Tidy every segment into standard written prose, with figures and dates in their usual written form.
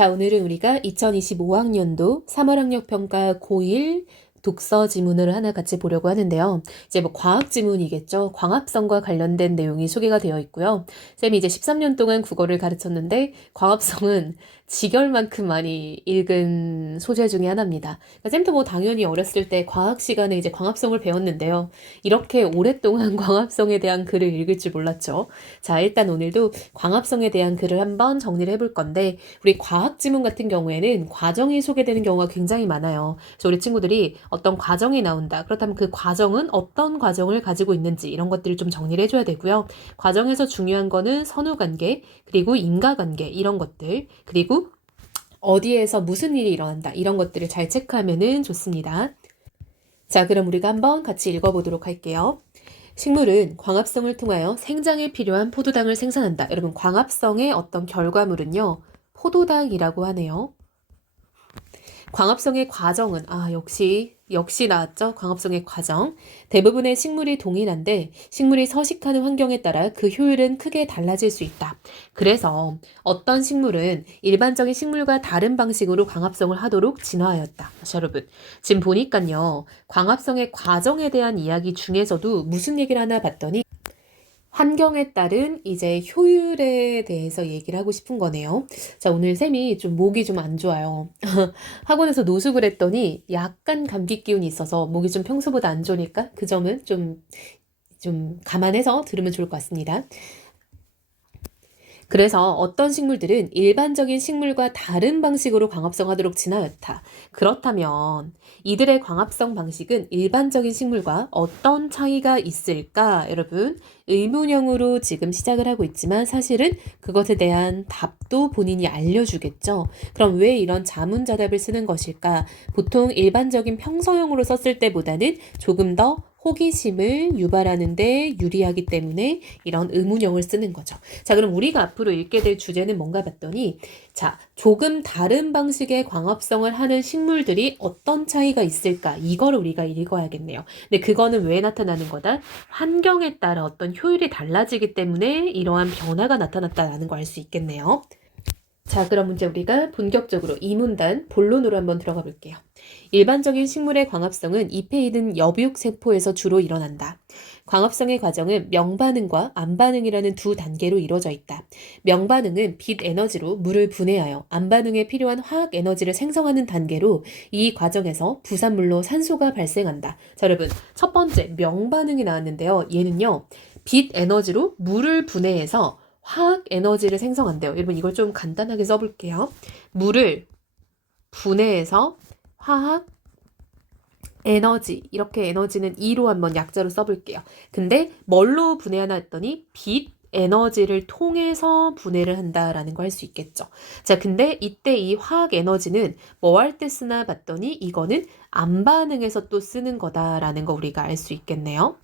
자, 오늘은 우리가 2025학년도 3월학력평가 고1 독서 지문을 하나 같이 보려고 하는데요. 이제 뭐 과학 지문이겠죠. 광합성과 관련된 내용이 소개가 되어 있고요. 쌤이 이제 13년 동안 국어를 가르쳤는데 광합성은 지결만큼 많이 읽은 소재 중에 하나입니다. 그러니까 쌤도 뭐 당연히 어렸을 때 과학 시간에 이제 광합성을 배웠는데요. 이렇게 오랫동안 광합성에 대한 글을 읽을 줄 몰랐죠. 자, 일단 오늘도 광합성에 대한 글을 한번 정리를 해볼 건데 우리 과학 지문 같은 경우에는 과정이 소개되는 경우가 굉장히 많아요. 그래서 우리 친구들이 어떤 과정이 나온다. 그렇다면 그 과정은 어떤 과정을 가지고 있는지 이런 것들을 좀 정리를 해줘야 되고요. 과정에서 중요한 거는 선후관계, 그리고 인과관계 이런 것들, 그리고 어디에서 무슨 일이 일어난다. 이런 것들을 잘 체크하면 좋습니다. 자, 그럼 우리가 한번 같이 읽어보도록 할게요. 식물은 광합성을 통하여 생장에 필요한 포도당을 생산한다. 여러분, 광합성의 어떤 결과물은요, 포도당이라고 하네요. 광합성의 과정은 역시 나왔죠. 광합성의 과정. 대부분의 식물이 동일한데 식물이 서식하는 환경에 따라 그 효율은 크게 달라질 수 있다. 그래서 어떤 식물은 일반적인 식물과 다른 방식으로 광합성을 하도록 진화하였다. 자, 여러분 지금 보니까요. 광합성의 과정에 대한 이야기 중에서도 무슨 얘기를 하나 봤더니 환경에 따른 이제 효율에 대해서 얘기를 하고 싶은 거네요. 자, 오늘 쌤이 좀 목이 좀 안 좋아요. 학원에서 노숙을 했더니 약간 감기 기운이 있어서 목이 좀 평소보다 안 좋으니까 그 점은 좀 감안해서 들으면 좋을 것 같습니다. 그래서 어떤 식물들은 일반적인 식물과 다른 방식으로 광합성하도록 진화했다. 그렇다면 이들의 광합성 방식은 일반적인 식물과 어떤 차이가 있을까? 여러분, 의문형으로 지금 시작을 하고 있지만 사실은 그것에 대한 답도 본인이 알려주겠죠. 그럼 왜 이런 자문자답을 쓰는 것일까? 보통 일반적인 평서형으로 썼을 때보다는 조금 더 호기심을 유발하는 데 유리하기 때문에 이런 의문형을 쓰는 거죠. 자, 그럼 우리가 앞으로 읽게 될 주제는 뭔가 봤더니 자, 조금 다른 방식의 광합성을 하는 식물들이 어떤 차이가 있을까? 이거를 우리가 읽어야겠네요. 근데 그거는 왜 나타나는 거다? 환경에 따라 어떤 효율이 달라지기 때문에 이러한 변화가 나타났다는 걸 알 수 있겠네요. 자, 그럼 문제 우리가 본격적으로 이 문단 본론으로 한번 들어가 볼게요. 일반적인 식물의 광합성은 잎에 있는 여육세포에서 주로 일어난다. 광합성의 과정은 명반응과 안반응이라는 두 단계로 이루어져 있다. 명반응은 빛 에너지로 물을 분해하여 안반응에 필요한 화학 에너지를 생성하는 단계로 이 과정에서 부산물로 산소가 발생한다. 자, 여러분, 첫 번째 명반응이 나왔는데요. 얘는요, 빛 에너지로 물을 분해해서 화학 에너지를 생성한대요. 여러분 이걸 좀 간단하게 써볼게요. 물을 분해해서 화학 에너지, 이렇게 에너지는 E로 한번 약자로 써볼게요. 근데 뭘로 분해하나 했더니 빛 에너지를 통해서 분해를 한다라는 거 할 수 있겠죠. 자, 근데 이때 이 화학 에너지는 뭐 할 때 쓰나 봤더니 이거는 안반응에서 또 쓰는 거다라는 거 우리가 알 수 있겠네요.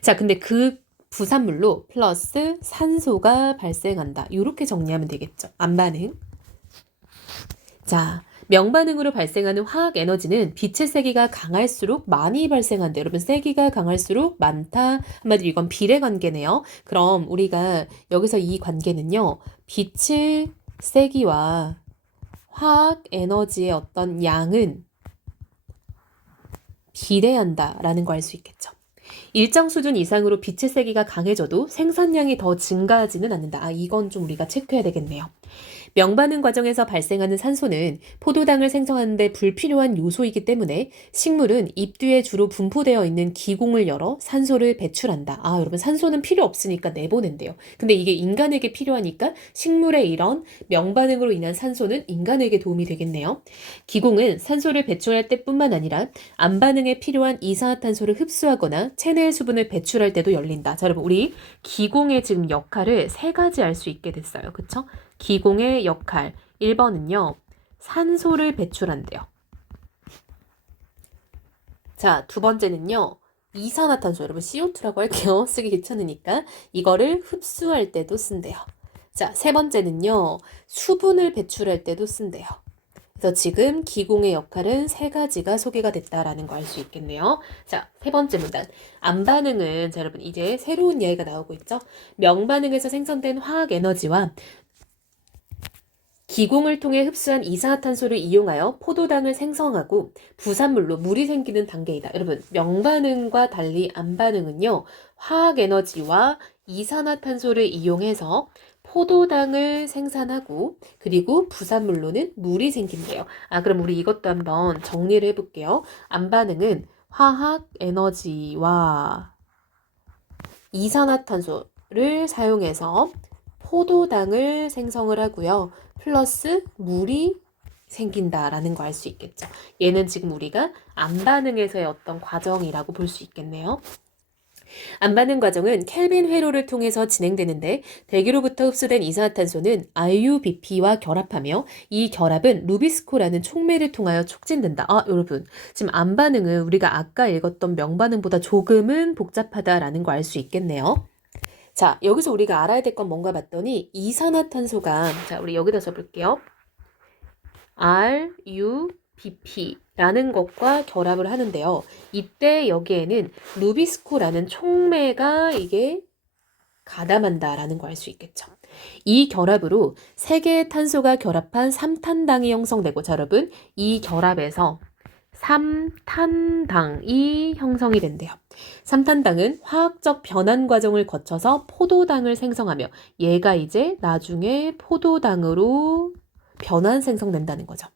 자, 근데 그 부산물로 플러스 산소가 발생한다. 이렇게 정리하면 되겠죠. 안반응. 자, 명반응으로 발생하는 화학 에너지는 빛의 세기가 강할수록 많이 발생한대. 여러분, 세기가 강할수록 많다. 한마디로 이건 비례 관계네요. 그럼 우리가 여기서 이 관계는요. 빛의 세기와 화학 에너지의 어떤 양은 비례한다라는 거 알 수 있겠죠. 일정 수준 이상으로 빛의 세기가 강해져도 생산량이 더 증가하지는 않는다. 이건 좀 우리가 체크해야 되겠네요. 명반응 과정에서 발생하는 산소는 포도당을 생성하는 데 불필요한 요소이기 때문에 식물은 잎 뒤에 주로 분포되어 있는 기공을 열어 산소를 배출한다. 여러분 산소는 필요 없으니까 내보낸대요. 근데 이게 인간에게 필요하니까 식물의 이런 명반응으로 인한 산소는 인간에게 도움이 되겠네요. 기공은 산소를 배출할 때뿐만 아니라 안반응에 필요한 이산화탄소를 흡수하거나 체내 수분을 배출할 때도 열린다. 자, 여러분 우리 기공의 지금 역할을 세 가지 알 수 있게 됐어요. 그쵸? 기공의 역할 1번은요. 산소를 배출한대요. 자, 두 번째는요. 이산화탄소, 여러분 CO2라고 할게요. 쓰기 귀찮으니까 이거를 흡수할 때도 쓴대요. 자, 세 번째는요. 수분을 배출할 때도 쓴대요. 그래서 지금 기공의 역할은 세 가지가 소개가 됐다라는 거 알 수 있겠네요. 자, 세 번째 문단. 안반응은 자, 여러분 이제 새로운 이야기가 나오고 있죠. 명반응에서 생성된 화학 에너지와 기공을 통해 흡수한 이산화탄소를 이용하여 포도당을 생성하고 부산물로 물이 생기는 단계이다. 여러분, 명반응과 달리 암반응은요, 화학에너지와 이산화탄소를 이용해서 포도당을 생산하고 그리고 부산물로는 물이 생긴대요. 그럼 우리 이것도 한번 정리를 해볼게요. 암반응은 화학에너지와 이산화탄소를 사용해서 포도당을 생성을 하고요. 플러스 물이 생긴다라는 거 알 수 있겠죠. 얘는 지금 우리가 암반응에서의 어떤 과정이라고 볼 수 있겠네요. 암반응 과정은 켈빈 회로를 통해서 진행되는데 대기로부터 흡수된 이산화탄소는 IUBP와 결합하며 이 결합은 루비스코라는 촉매를 통하여 촉진된다. 여러분, 지금 암반응은 우리가 아까 읽었던 명반응보다 조금은 복잡하다라는 거 알 수 있겠네요. 자, 여기서 우리가 알아야 될 건 뭔가 봤더니 이산화탄소가, 자, 우리 여기다 써볼게요. RUBP라는 것과 결합을 하는데요. 이때 여기에는 루비스코라는 촉매가 이게 가담한다라는 거 알 수 있겠죠. 이 결합으로 세 개의 탄소가 결합한 삼탄당이 형성되고, 자, 여러분, 이 결합에서 삼탄당이 형성이 된대요. 삼탄당은 화학적 변환 과정을 거쳐서 포도당을 생성하며 얘가 이제 나중에 포도당으로 변환 생성된다는 거죠.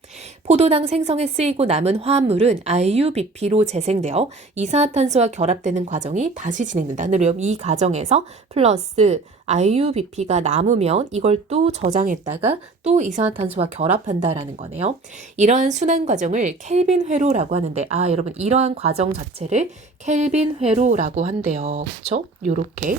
포도당 생성에 쓰이고 남은 화합물은 IUBP로 재생되어 이산화탄소와 결합되는 과정이 다시 진행된다. 그럼 이 과정에서 플러스 IUBP가 남으면 이걸 또 저장했다가 또 이산화탄소와 결합한다라는 거네요. 이러한 순환 과정을 켈빈 회로라고 하는데, 여러분, 이러한 과정 자체를 켈빈 회로라고 한대요. 그렇죠? 요렇게.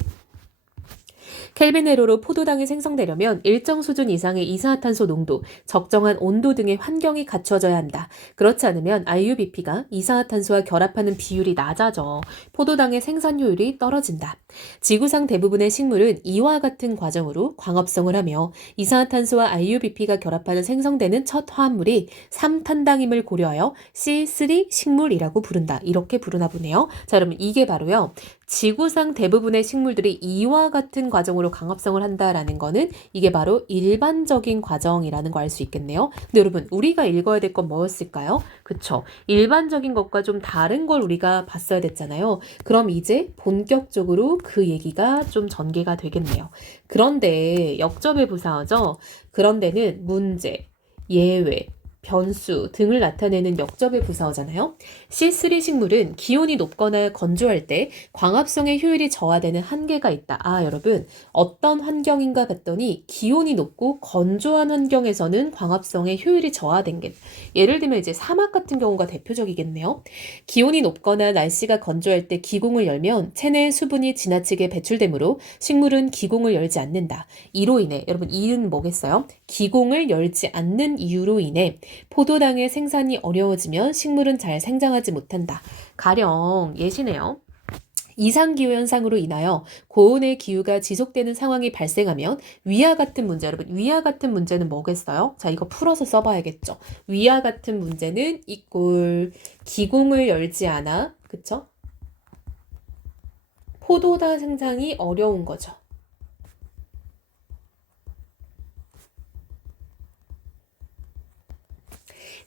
켈빈 회로로 포도당이 생성되려면 일정 수준 이상의 이산화탄소 농도, 적정한 온도 등의 환경이 갖춰져야 한다. 그렇지 않으면 IUBP가 이산화탄소와 결합하는 비율이 낮아져 포도당의 생산 효율이 떨어진다. 지구상 대부분의 식물은 이와 같은 과정으로 광합성을 하며 이산화탄소와 IUBP가 결합하여 생성되는 첫 화합물이 삼탄당임을 고려하여 C3 식물이라고 부른다. 이렇게 부르나 보네요. 자, 여러분, 이게 바로요, 지구상 대부분의 식물들이 이와 같은 과정으로 광합성을 한다라는 거는 이게 바로 일반적인 과정이라는 거 알 수 있겠네요. 근데 여러분, 우리가 읽어야 될 건 뭐였을까요? 그쵸? 일반적인 것과 좀 다른 걸 우리가 봤어야 됐잖아요. 그럼 이제 본격적으로 그 얘기가 좀 전개가 되겠네요. 그런데 역접의 부사어죠. 그런데는 문제, 예외, 변수 등을 나타내는 역접의 부사어잖아요. C3 식물은 기온이 높거나 건조할 때 광합성의 효율이 저하되는 한계가 있다. 여러분, 어떤 환경인가 봤더니 기온이 높고 건조한 환경에서는 광합성의 효율이 저하된 게, 예를 들면 이제 사막 같은 경우가 대표적이겠네요. 기온이 높거나 날씨가 건조할 때 기공을 열면 체내의 수분이 지나치게 배출되므로 식물은 기공을 열지 않는다. 이로 인해, 여러분, 이는 뭐겠어요? 기공을 열지 않는 이유로 인해 포도당의 생산이 어려워지면 식물은 잘 생장하지 못한다. 가령 예시네요. 이상기후 현상으로 인하여 고온의 기후가 지속되는 상황이 발생하면 위와 같은 문제, 여러분, 위와 같은 문제는 뭐겠어요? 자, 이거 풀어서 써봐야겠죠. 위와 같은 문제는 이꼴 기공을 열지 않아, 그쵸? 포도당 생산이 어려운 거죠.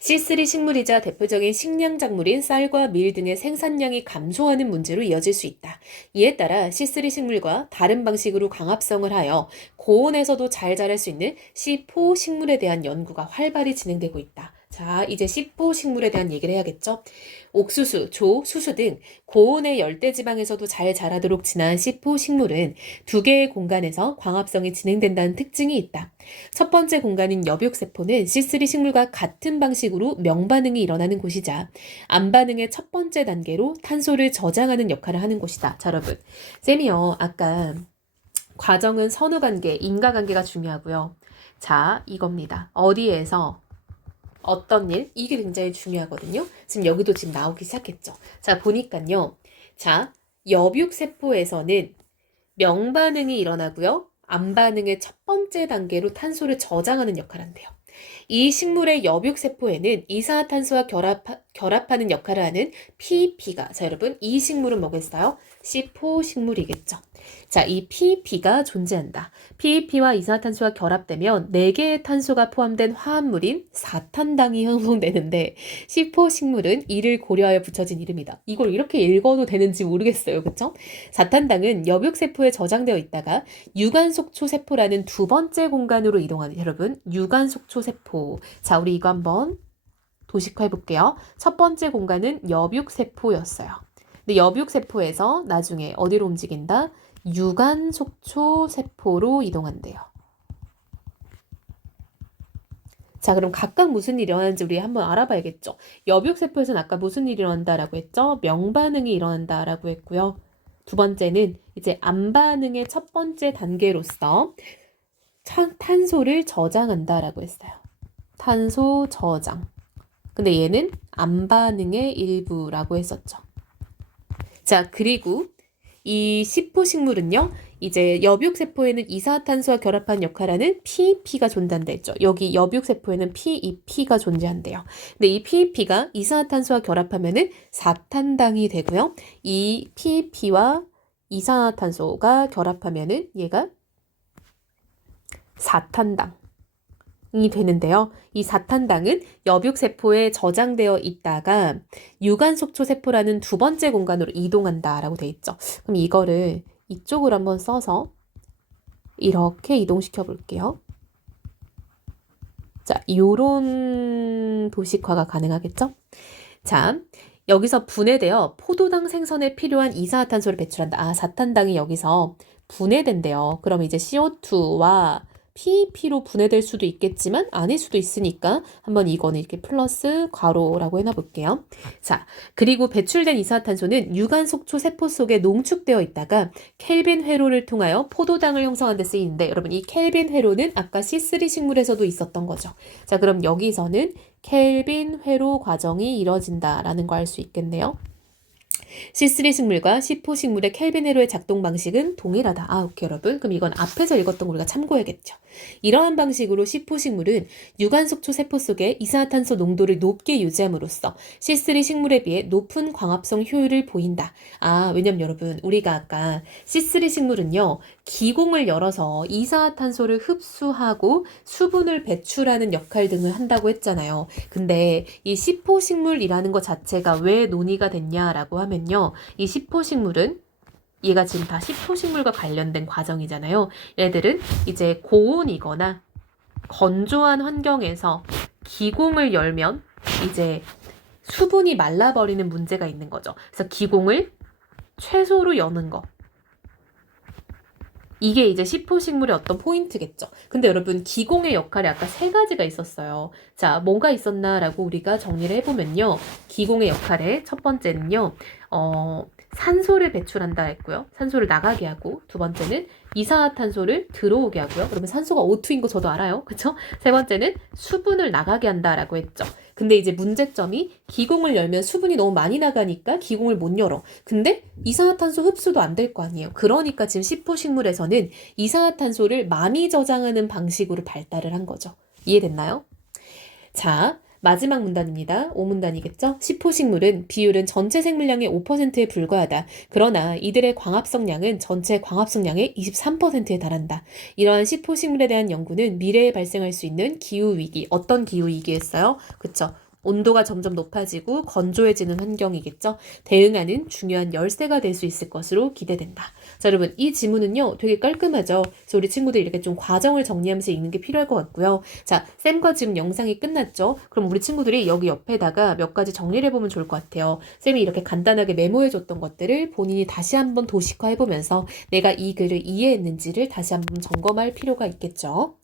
C3 식물이자 대표적인 식량 작물인 쌀과 밀 등의 생산량이 감소하는 문제로 이어질 수 있다. 이에 따라 C3 식물과 다른 방식으로 광합성을 하여 고온에서도 잘 자랄 수 있는 C4 식물에 대한 연구가 활발히 진행되고 있다. 자, 이제 C4 식물에 대한 얘기를 해야겠죠. 옥수수, 조, 수수 등 고온의 열대지방에서도 잘 자라도록 진화한 C4 식물은 두 개의 공간에서 광합성이 진행된다는 특징이 있다. 첫 번째 공간인 여벽세포는 C3 식물과 같은 방식으로 명반응이 일어나는 곳이자 암반응의 첫 번째 단계로 탄소를 저장하는 역할을 하는 곳이다. 자, 여러분, 쌤이요, 아까 과정은 선후관계, 인과관계가 중요하고요. 자, 이겁니다. 어디에서 어떤 일? 이게 굉장히 중요하거든요. 지금 여기도 지금 나오기 시작했죠. 자, 보니까요. 자, 여벽세포에서는 명반응이 일어나고요. 암반응의 첫 번째 단계로 탄소를 저장하는 역할을 한대요. 이 식물의 여벽세포에는 이산화탄소와 결합하는 역할을 하는 PP가, 자, 여러분, 이 식물은 뭐겠어요? C4 식물이겠죠. 자, 이 PEP가 존재한다. PEP와 이산화탄소가 결합되면 4개의 탄소가 포함된 화합물인 사탄당이 형성되는데 시포식물은 이를 고려하여 붙여진 이름이다. 이걸 이렇게 읽어도 되는지 모르겠어요. 그쵸? 사탄당은 엽육세포에 저장되어 있다가 유관속초세포라는 두 번째 공간으로 이동하는 여러분, 유관속초세포. 자, 우리 이거 한번 도식화해 볼게요. 첫 번째 공간은 엽육세포였어요. 근데 엽육세포에서 나중에 어디로 움직인다? 유관속초세포로 이동한대요. 자, 그럼 각각 무슨 일이 일어나는지 우리 한번 알아봐야겠죠. 엽육세포에서는 아까 무슨 일이 일어난다라고 했죠? 명반응이 일어난다라고 했고요. 두 번째는 이제 암반응의 첫 번째 단계로서 탄소를 저장한다라고 했어요. 탄소 저장. 근데 얘는 암반응의 일부라고 했었죠. 자, 그리고 이 시포식물은요, 이제 엽육세포에는 이산화탄소와 결합한 역할하는 PEP가 존재한다 했죠. 여기 엽육세포에는 PEP가 존재한대요. 근데 이 PEP가 이산화탄소와 결합하면은 사탄당이 되고요. 이 PEP와 이산화탄소가 결합하면은 얘가 사탄당이 되는데요. 이 사탄당은 엽육세포에 저장되어 있다가 유관속초세포라는 두 번째 공간으로 이동한다라고 돼 있죠. 그럼 이거를 이쪽으로 한번 써서 이렇게 이동시켜 볼게요. 자, 요런 도식화가 가능하겠죠? 자, 여기서 분해되어 포도당 생성에 필요한 이산화탄소를 배출한다. 아, 사탄당이 여기서 분해된대요. 그럼 이제 CO2와 PEP로 분해될 수도 있겠지만 아닐 수도 있으니까 한번 이거는 이렇게 플러스 괄호라고 해놔볼게요. 자, 그리고 배출된 이산화탄소는 유관속초 세포 속에 농축되어 있다가 켈빈 회로를 통하여 포도당을 형성하는 데 쓰이는데 여러분 이 켈빈 회로는 아까 C3 식물에서도 있었던 거죠. 자, 그럼 여기서는 켈빈 회로 과정이 이뤄진다라는 거 알 수 있겠네요. C3 식물과 C4 식물의 켈빈 회로의 작동 방식은 동일하다. 아, 오케이, 여러분. 그럼 이건 앞에서 읽었던 거 우리가 참고해야겠죠. 이러한 방식으로 C4 식물은 유관속초 세포 속에 이산화탄소 농도를 높게 유지함으로써 C3 식물에 비해 높은 광합성 효율을 보인다. 아, 왜냐면 여러분, 우리가 아까 C3 식물은요, 기공을 열어서 이산화탄소를 흡수하고 수분을 배출하는 역할 등을 한다고 했잖아요. 근데 이 C4 식물이라는 것 자체가 왜 논의가 됐냐라고 하면요. 이 C4식물은 얘가 지금 다 C4식물과 관련된 과정이잖아요. 얘들은 이제 고온이거나 건조한 환경에서 기공을 열면 이제 수분이 말라버리는 문제가 있는 거죠. 그래서 기공을 최소로 여는 거. 이게 이제 C4식물의 어떤 포인트겠죠. 근데 여러분 기공의 역할이 아까 3가지가 있었어요. 자, 뭐가 있었나라고 우리가 정리를 해보면요. 기공의 역할의 첫 번째는요. 산소를 배출한다 했고요. 산소를 나가게 하고 두 번째는 이산화탄소를 들어오게 하고요. 그러면 산소가 O2인 거 저도 알아요. 그쵸? 세 번째는 수분을 나가게 한다라고 했죠. 근데 이제 문제점이 기공을 열면 수분이 너무 많이 나가니까 기공을 못 열어. 근데 이산화탄소 흡수도 안 될 거 아니에요. 그러니까 지금 C4식물에서는 이산화탄소를 많이 저장하는 방식으로 발달을 한 거죠. 이해됐나요? 자, 마지막 문단입니다. 5문단이겠죠? C4식물은 비율은 전체 생물량의 5%에 불과하다. 그러나 이들의 광합성량은 전체 광합성량의 23%에 달한다. 이러한 C4식물에 대한 연구는 미래에 발생할 수 있는 기후위기, 어떤 기후위기였어요? 그쵸? 온도가 점점 높아지고 건조해지는 환경이겠죠? 대응하는 중요한 열쇠가 될 수 있을 것으로 기대된다. 자, 여러분 이 지문은요 되게 깔끔하죠? 그래서 우리 친구들 이렇게 좀 과정을 정리하면서 읽는 게 필요할 것 같고요. 자, 쌤과 지금 영상이 끝났죠? 그럼 우리 친구들이 여기 옆에다가 몇 가지 정리를 해보면 좋을 것 같아요. 쌤이 이렇게 간단하게 메모해줬던 것들을 본인이 다시 한번 도식화해보면서 내가 이 글을 이해했는지를 다시 한번 점검할 필요가 있겠죠?